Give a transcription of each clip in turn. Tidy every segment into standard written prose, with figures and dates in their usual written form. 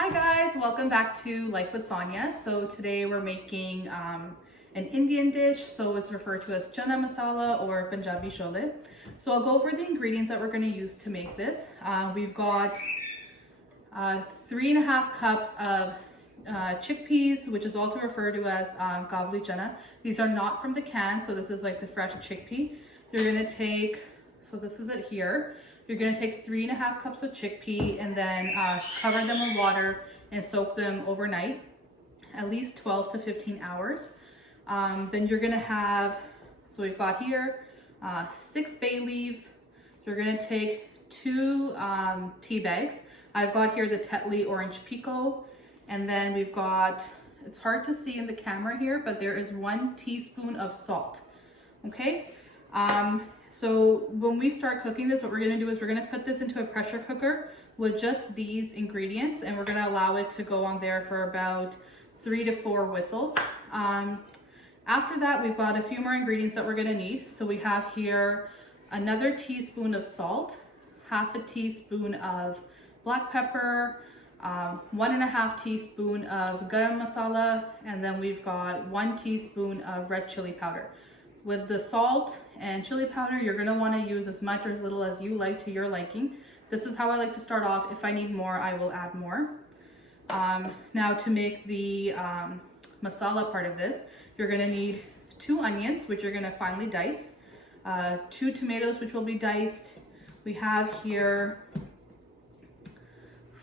Hi guys, welcome back to Life with Sonia. So today we're making an Indian dish. So it's referred to as Chana Masala or Punjabi Chole. So I'll go over the ingredients that we're going to use to make this. We've got 3.5 cups of chickpeas, which is also referred to as kabuli chana. These are not from the can, so this is like the fresh chickpea. You're going to take, so this is it here. You're going to take 3.5 cups of chickpea and then cover them with water and soak them overnight, at least 12 to 15 hours. Then you're going to have, so we've got here 6 bay leaves. You're going to take 2 tea bags. I've got here the Tetley Orange Pico, and then we've got, it's hard to see in the camera here, but there is 1 teaspoon of salt. Okay. So when we start cooking this, what we're going to do is we're going to put this into a pressure cooker with just these ingredients, and we're going to allow it to go on there for about 3 to 4 whistles. After that, we've got a few more ingredients that we're going to need. So we have here another teaspoon of salt, half a teaspoon of black pepper, 1.5 teaspoon of garam masala, and then we've got 1 teaspoon of red chili powder. With the salt and chili powder, you're going to want to use as much or as little as you like to your liking. This is how I like to start off. If I need more, I will add more. Now to make the masala part of this, you're going to need 2 onions, which you're going to finely dice, 2 tomatoes, which will be diced. We have here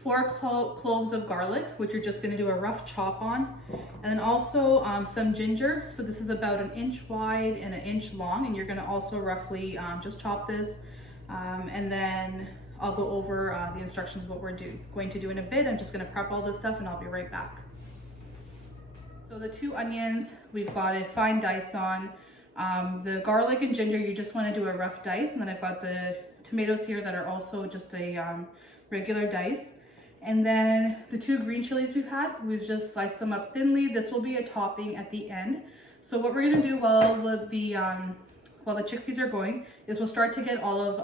4 cloves of garlic, which you're just going to do a rough chop on, and then also some ginger. So this is about 1 inch wide and 1 inch long, and you're going to also roughly just chop this, and then I'll go over the instructions of what we're going to do in a bit. I'm just going to prep all this stuff and I'll be right back. So the 2 onions, we've got a fine dice on. The garlic and ginger, you just want to do a rough dice, and then I've got the tomatoes here that are also just a regular dice. And then the 2 green chilies we've just sliced them up thinly. This will be a topping at the end. So what we're going to do while the chickpeas are going is we'll start to get all of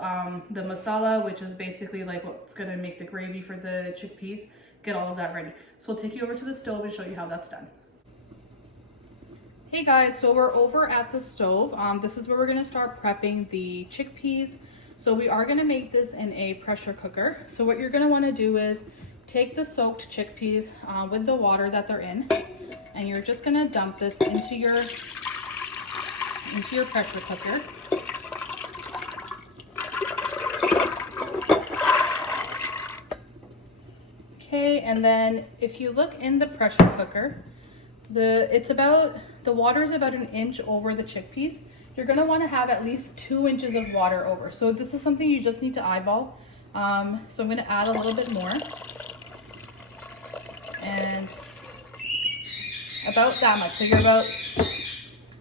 the masala, which is basically like what's going to make the gravy for the chickpeas, get all of that ready. So I'll take you over to the stove and show you how that's done. Hey guys, so we're over at the stove. This is where we're going to start prepping the chickpeas. So we are going to make this in a pressure cooker. So what you're going to want to do is take the soaked chickpeas with the water that they're in, and you're just going to dump this into your pressure cooker. Okay, and then if you look in the pressure cooker, the water is about 1 inch over the chickpeas. You're going to want to have at least 2 inches of water over. So this is something you just need to eyeball. So I'm going to add a little bit more. And about that much.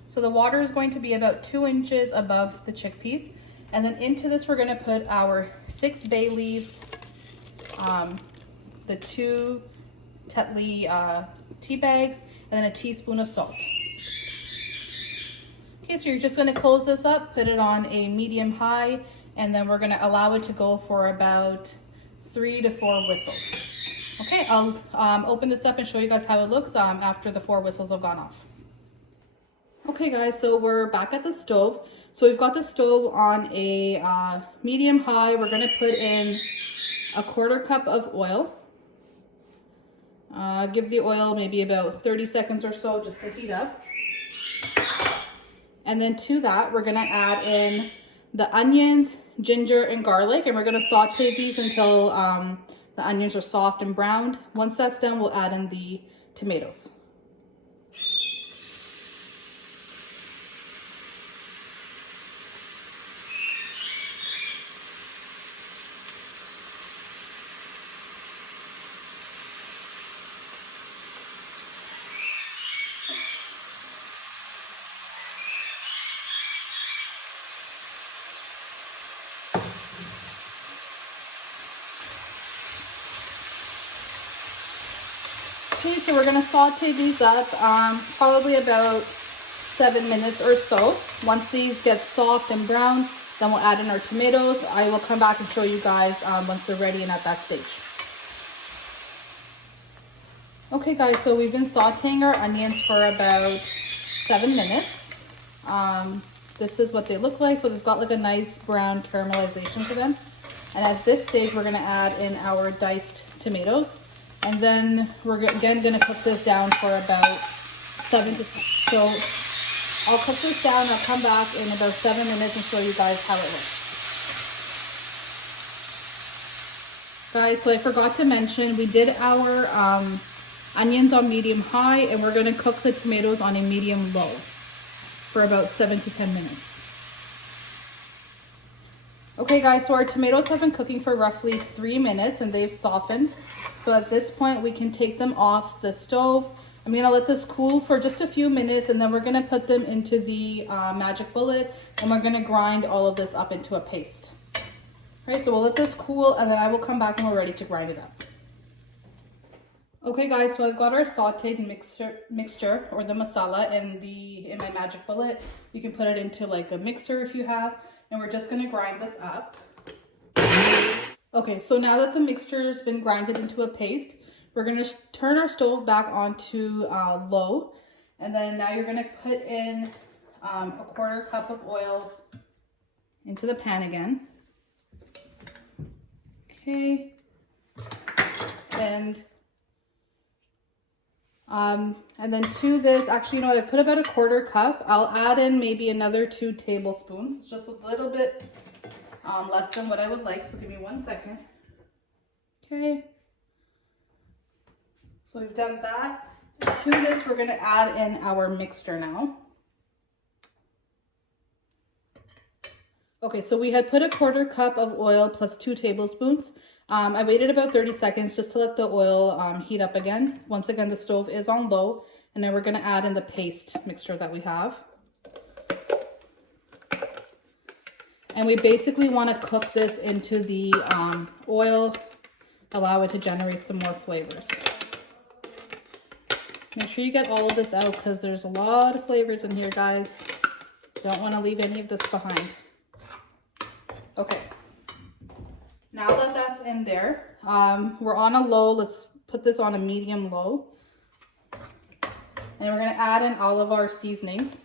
So the water is going to be about 2 inches above the chickpeas. And then into this, we're going to put our 6 bay leaves, the 2 Tetley tea bags, and then a teaspoon of salt. Okay, so you're just going to close this up, put it on a medium high, and then we're going to allow it to go for about 3 to 4 whistles. Okay, I'll open this up and show you guys how it looks after the 4 whistles have gone off. Okay guys, so we're back at the stove. So we've got the stove on a medium high. We're going to put in a 1/4 cup of oil. Give the oil maybe about 30 seconds or so just to heat up. And then to that, we're going to add in the onions, ginger, and garlic, and we're going to saute these until the onions are soft and browned. Once that's done, we'll add in the tomatoes. Okay, so we're going to saute these up probably about 7 minutes or so. Once these get soft and brown, then we'll add in our tomatoes. I will come back and show you guys once they're ready and at that stage. Okay guys, so we've been sauteing our onions for about 7 minutes. This is what they look like. So they've got like a nice brown caramelization to them. And at this stage, we're gonna add in our diced tomatoes. And then we're again gonna cook this down for about 7 to, so I'll cook this down, I'll come back in about 7 minutes and show you guys how it looks. Guys, so I forgot to mention, we did our onions on medium high, and we're gonna cook the tomatoes on a medium low for about 7 to 10 minutes. Okay guys, so our tomatoes have been cooking for roughly 3 minutes and they've softened. So at this point, we can take them off the stove. I'm gonna let this cool for just a few minutes, and then we're gonna put them into the magic bullet, and we're gonna grind all of this up into a paste. All right, so we'll let this cool, and then I will come back and we're ready to grind it up. Okay guys, so I've got our sauteed mixture or the masala in my magic bullet. You can put it into like a mixer if you have, and we're just gonna grind this up. Okay, so now that the mixture's been grinded into a paste, we're gonna turn our stove back onto low, and then now you're gonna put in a 1/4 cup of oil into the pan again. Okay, and then to this, actually, you know what, I've put about a 1/4 cup. I'll add in maybe another 2 tablespoons. It's just a little bit less than what I would like, so give me 1 second. Okay, so we've done that. To this, we're gonna add in our mixture now. Okay, so we had put a 1/4 cup of oil plus 2 tablespoons. I waited about 30 seconds just to let the oil heat up again. Once again, the stove is on low, and then we're gonna add in the paste mixture that we have. And we basically wanna cook this into the oil, allow it to generate some more flavors. Make sure you get all of this out because there's a lot of flavors in here, guys. Don't wanna leave any of this behind. Okay, now that that's in there, we're on a low. Let's put this on a medium low. And we're gonna add in all of our seasonings.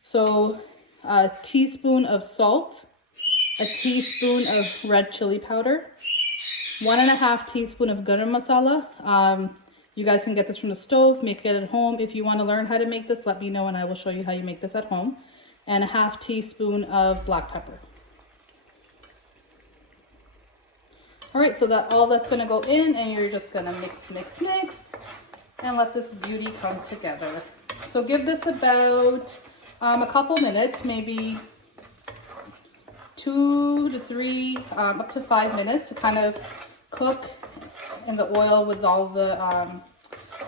So a teaspoon of salt, a teaspoon of red chili powder, 1.5 teaspoon of garam masala. You guys can get this from the stove, make it at home. If you wanna learn how to make this, let me know and I will show you how you make this at home. And a 1/2 teaspoon of black pepper. All right, so all that's gonna go in, and you're just gonna mix, mix, mix, and let this beauty come together. So give this about a couple minutes, maybe 2 to 3, up to 5 minutes to kind of cook in the oil with all the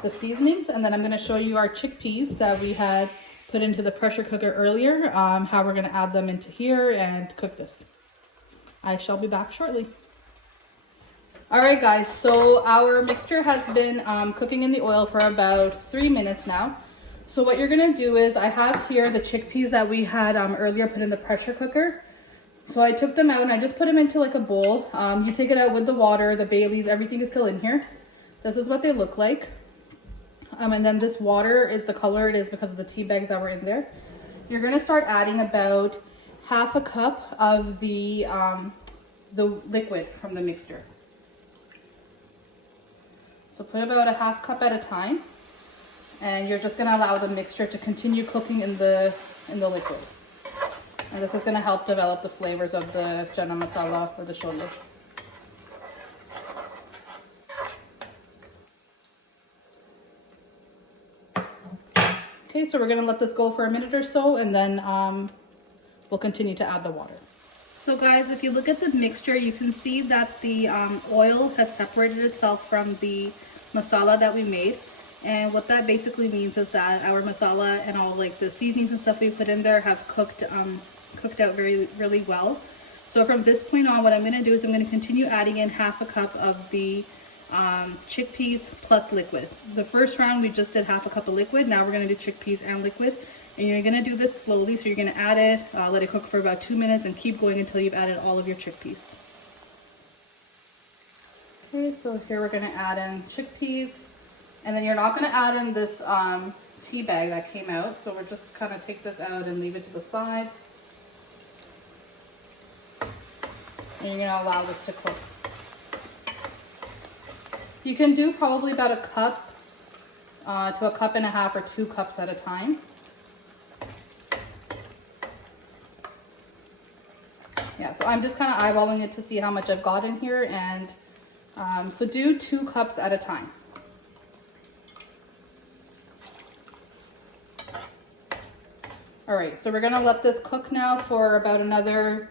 seasonings. And then I'm gonna show you our chickpeas that we had put into the pressure cooker earlier, how we're gonna add them into here and cook this. I shall be back shortly. All right guys, so our mixture has been cooking in the oil for about 3 minutes now. So what you're gonna do is, I have here the chickpeas that we had earlier put in the pressure cooker. So I took them out and I just put them into like a bowl. You take it out with the water, the bay leaves, everything is still in here. This is what they look like. And then this water is the color it is because of the tea bags that were in there. You're gonna start adding about 1/2 cup of the liquid from the mixture. So put about a 1/2 cup at a time, and you're just gonna allow the mixture to continue cooking in the liquid. And this is gonna help develop the flavors of the Chana masala or the shole. Okay, so we're gonna let this go for a minute or so, and then we'll continue to add the water. So guys, if you look at the mixture, you can see that the oil has separated itself from the masala that we made. And what that basically means is that our masala and all like the seasonings and stuff we put in there have cooked out really well. So from this point on, what I'm going to do is I'm going to continue adding in 1/2 cup of the chickpeas plus liquid. The first round we just did 1/2 cup of liquid. Now we're going to do chickpeas and liquid. And you're going to do this slowly. So you're going to add it, let it cook for about 2 minutes, and keep going until you've added all of your chickpeas. Okay, so here we're going to add in chickpeas. And then you're not going to add in this tea bag that came out. So we're just kind of take this out and leave it to the side. And you're going to allow this to cook. You can do probably about a cup to a cup and a half or 2 cups at a time. Yeah, so I'm just kind of eyeballing it to see how much I've got in here, and so do 2 cups at a time. All right, so we're gonna let this cook now for about another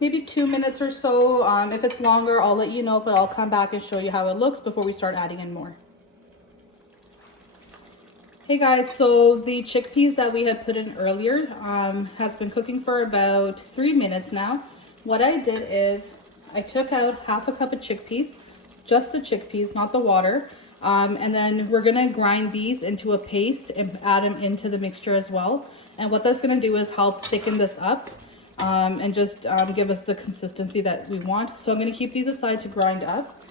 maybe 2 minutes or so. If it's longer, I'll let you know, but I'll come back and show you how it looks before we start adding in more. Hey guys, so the chickpeas that we had put in earlier has been cooking for about 3 minutes now. What I did is I took out half a cup of chickpeas, just the chickpeas, not the water. And then we're gonna grind these into a paste and add them into the mixture as well. And what that's gonna do is help thicken this up and just give us the consistency that we want. So I'm gonna keep these aside to grind up.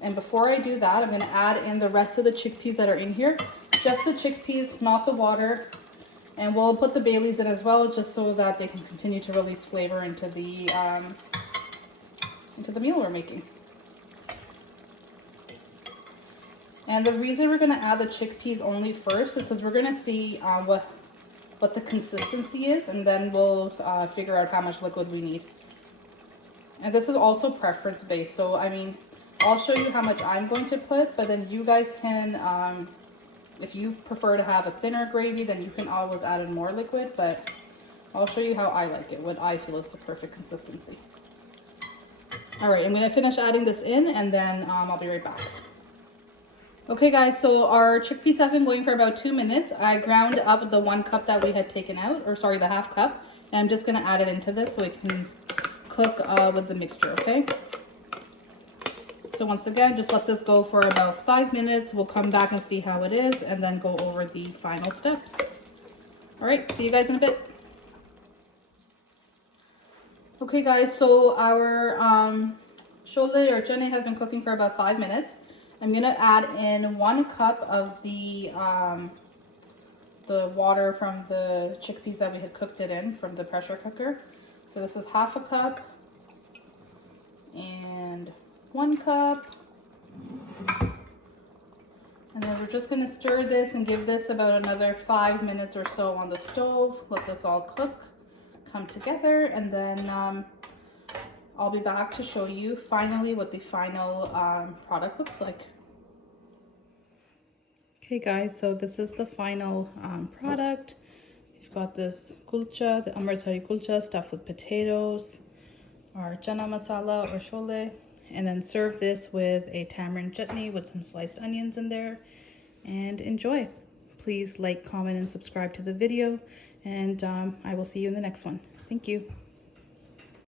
And before I do that, I'm gonna add in the rest of the chickpeas that are in here. Just the chickpeas, not the water. And we'll put the bay leaves in as well, just so that they can continue to release flavor into the meal we're making. And the reason we're gonna add the chickpeas only first is because we're gonna see what the consistency is, and then we'll figure out how much liquid we need. And this is also preference based, so I mean, I'll show you how much I'm going to put, but then you guys can, if you prefer to have a thinner gravy, then you can always add in more liquid, but I'll show you how I like it, what I feel is the perfect consistency. All right, I'm gonna finish adding this in, and then I'll be right back. Okay guys, so our chickpeas have been going for about 2 minutes. I ground up the 1 cup that we had taken out, or sorry, the half cup, and I'm just gonna add it into this so it can cook with the mixture, okay? So once again, just let this go for about 5 minutes. We'll come back and see how it is, and then go over the final steps. All right, see you guys in a bit. Okay guys, so our chole or chane have been cooking for about 5 minutes. I'm gonna add in 1 cup of the water from the chickpeas that we had cooked it in from the pressure cooker. So this is half a cup and 1 cup. And then we're just gonna stir this and give this about another 5 minutes or so on the stove. Let this all cook, come together, and then I'll be back to show you finally what the final product looks like. Okay guys, so this is the final product. We've got this kulcha, the amritsari kulcha stuffed with potatoes, our chana masala or chole, and then serve this with a tamarind chutney with some sliced onions in there, and enjoy. Please like, comment, and subscribe to the video, and I will see you in the next one. Thank you.